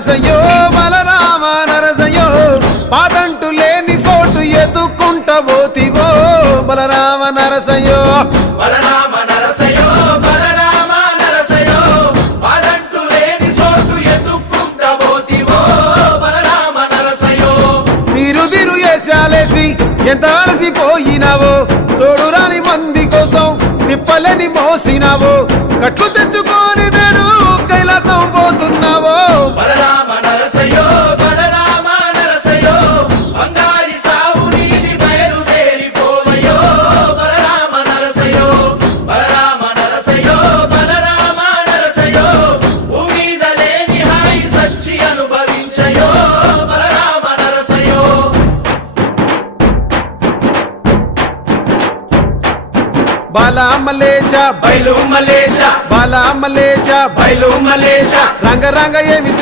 నరసయ్యో బలరామ నరసయ్యో పాదంటు లేని చోటు ఎదుకుంట పోతివో బలరామ నరసయ్యో బలరామ నరసయ్యో బలరామ నరసయ్యో పాదంటు లేని చోటు ఎదుకుంట పోతివో బలరామ నరసయ్యో తిరు ఏసాలేసి ఎంత అలసిపోయినావో తోడురాని మంది కోసం తిప్పలేని మోసినావో కట్లు తెచ్చుకొని నేడు కైలాసం పోతున్నావో బలరామ నరసయ్యో బలరామ నరసయ్యో బంగారి సావు నీది బయలుదేరిపోవయ్యో బలరామ నరసయ్యో బలరామ నరసయ్యో బలరామ నరసయ్యో భూమిద లేని హాయి సచ్చి అనుభవించయో బలరామ నరసయ్యో బాలా మలేష బయలు మలేష బాలా మలేష బయలు మలేష రంగ రంగ ఏమి